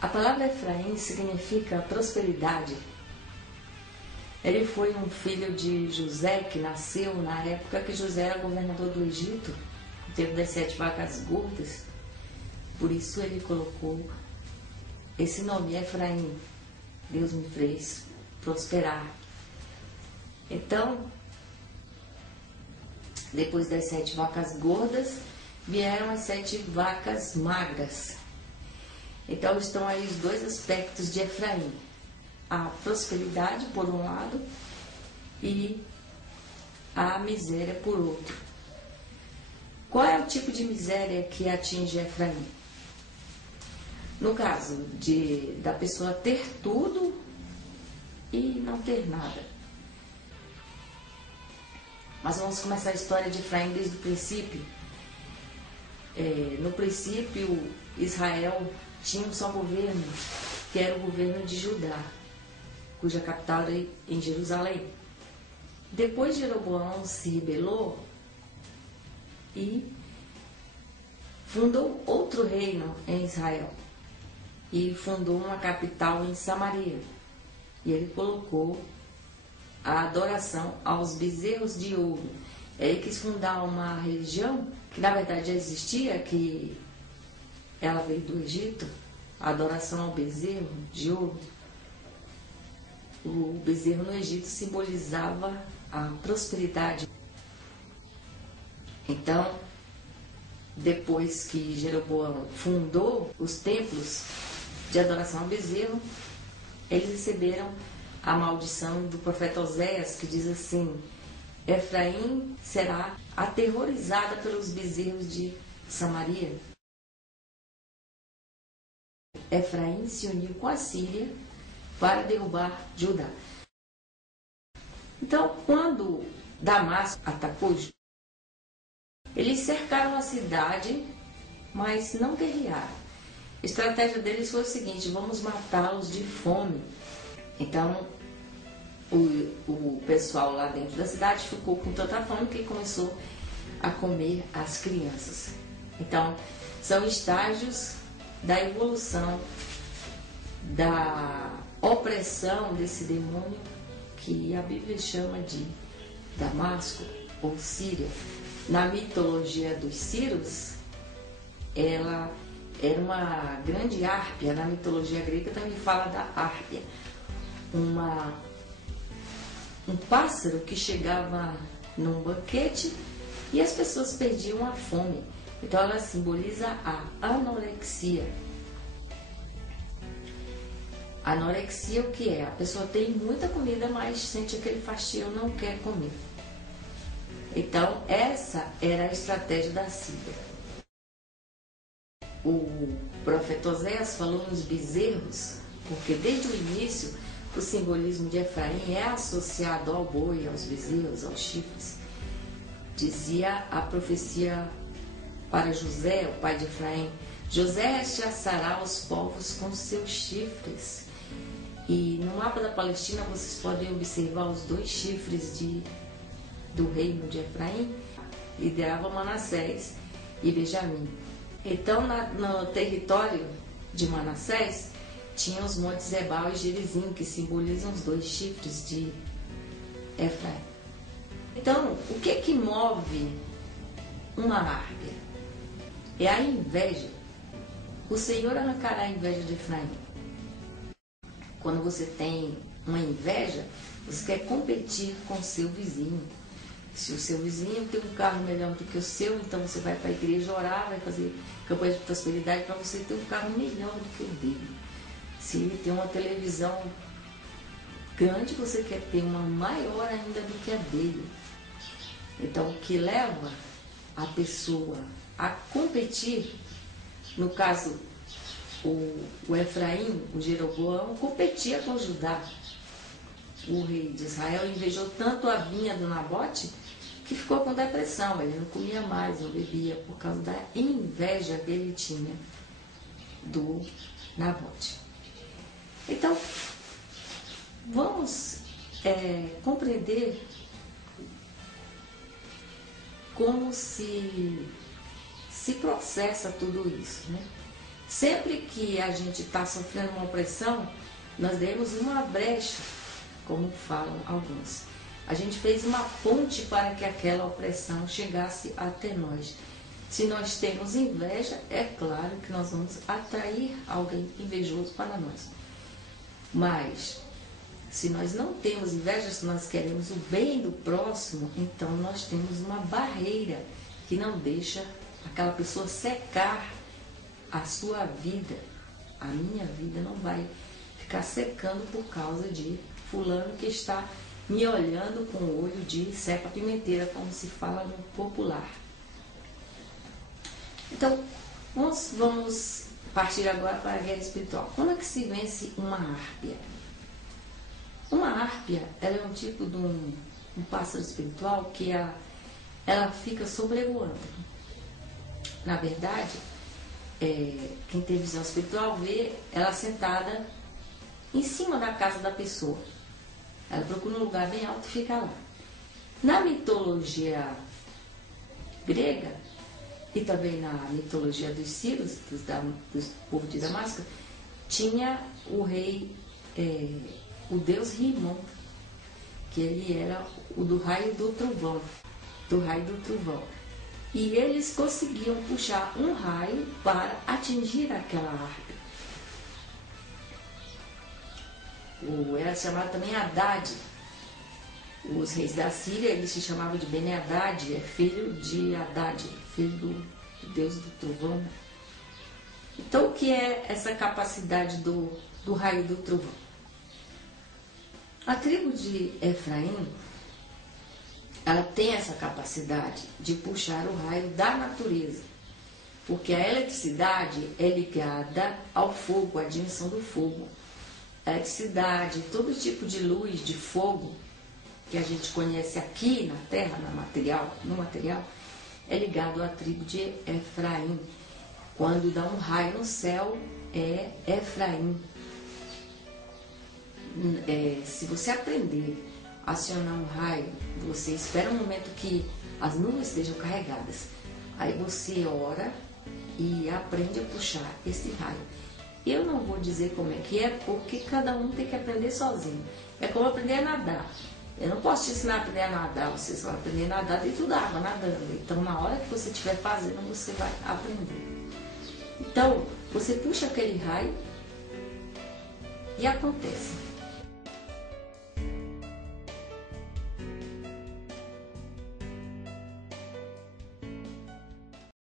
A palavra Efraim significa prosperidade. Ele foi um filho de José, que nasceu na época que José era governador do Egito, no tempo das 7 vacas gordas. Por isso ele colocou esse nome, Efraim. Deus me fez prosperar. Então, depois das 7 vacas gordas, vieram as 7 vacas magras. Então estão aí os dois aspectos de Efraim. A prosperidade por um lado e a miséria por outro. Qual é o tipo de miséria que atinge Efraim? No caso da pessoa ter tudo e não ter nada. Mas vamos começar a história de Efraim desde o princípio. No princípio, Israel tinha um só governo, que era o governo de Judá, cuja capital era em Jerusalém. Depois Jeroboão se rebelou e fundou outro reino em Israel e fundou uma capital em Samaria. E ele colocou a adoração aos bezerros de ouro. Ele quis fundar uma religião que na verdade já existia, que ela veio do Egito, a adoração ao bezerro de ouro. O bezerro no Egito simbolizava a prosperidade. Então, depois que Jeroboão fundou os templos de adoração ao bezerro, eles receberam a maldição do profeta Oséias, que diz assim: Efraim será aterrorizada pelos bezerros de Samaria. Efraim se uniu com a Síria para derrubar Judá. Então, quando Damasco atacou, eles cercaram a cidade, mas não guerrearam. A estratégia deles foi o seguinte: vamos matá-los de fome. Então, o pessoal lá dentro da cidade ficou com tanta fome que começou a comer as crianças. Então, são estágios da evolução, da opressão desse demônio que a Bíblia chama de Damasco ou Síria. Na mitologia dos Círios, ela era uma grande Hárpia. Na mitologia grega também fala da Hárpia, um pássaro que chegava num banquete e as pessoas perdiam a fome. Então ela simboliza a anorexia. Anorexia o que é? A pessoa tem muita comida, mas sente aquele fastio, não quer comer. Então essa era a estratégia da Síria. O profeta Oséias falou nos bezerros, porque desde o início o simbolismo de Efraim é associado ao boi, aos bezerros, aos chifres. Dizia a profecia para José, o pai de Efraim: José rechaçará os povos com seus chifres. E no mapa da Palestina vocês podem observar os 2 chifres do reino de Efraim. Liderava Manassés e Benjamim. Então, no território de Manassés, tinha os montes Ebal e Gerizim, que simbolizam os 2 chifres de Efraim. Então, o que move uma Hárpia? É a inveja. O Senhor arrancará a inveja de Efraim. Quando você tem uma inveja, você quer competir com o seu vizinho. Se o seu vizinho tem um carro melhor do que o seu, então você vai para a igreja orar, vai fazer campanha de prosperidade para você ter um carro melhor do que o dele. Se ele tem uma televisão grande, você quer ter uma maior ainda do que a dele. Então, o que leva a pessoa a competir, no caso, o Efraim, o Jeroboão, competia com Judá. O rei de Israel invejou tanto a vinha do Nabote que ficou com depressão. Ele não comia mais, não bebia, por causa da inveja que ele tinha do Nabote. Então, vamos compreender como se processa tudo isso, né? Sempre que a gente está sofrendo uma opressão, nós demos uma brecha, como falam alguns. A gente fez uma ponte para que aquela opressão chegasse até nós. Se nós temos inveja, é claro que nós vamos atrair alguém invejoso para nós. Mas, se nós não temos inveja, se nós queremos o bem do próximo, então nós temos uma barreira que não deixa aquela pessoa secar a sua vida. A minha vida não vai ficar secando por causa de fulano que está me olhando com o olho de seca-pimenteira, como se fala no popular. Então, vamos partir agora para a guerra espiritual. Como é que se vence uma árpia? Uma árpia, ela é um tipo de um pássaro espiritual que ela fica sobrevoando. Na verdade, quem tem visão espiritual vê ela sentada em cima da casa da pessoa. Ela procura um lugar bem alto e fica lá. Na mitologia grega e também na mitologia dos sírios, do povo de Damasco, tinha o rei, o deus Rimon, que ele era o do raio do trovão, E eles conseguiam puxar um raio para atingir aquela árvore. Era chamado também Haddad. Os reis da Síria, eles se chamavam de Beni-Haddad, filho de Haddad, filho do deus do trovão. Então, o que é essa capacidade do raio do trovão? A tribo de Efraim, ela tem essa capacidade de puxar o raio da natureza, porque a eletricidade é ligada ao fogo, à dimensão do fogo. A eletricidade, todo tipo de luz, de fogo, que a gente conhece aqui na Terra, no material, é ligado à tribo de Efraim. Quando dá um raio no céu, é Efraim. Se você aprender a acionar um raio, você espera um momento que as nuvens estejam carregadas. Aí você ora e aprende a puxar esse raio. Eu não vou dizer como é que é, porque cada um tem que aprender sozinho. É como aprender a nadar. Eu não posso te ensinar a aprender a nadar, você só vai aprender a nadar dentro d'água, nadando. Então, na hora que você estiver fazendo, você vai aprender. Então, você puxa aquele raio e acontece.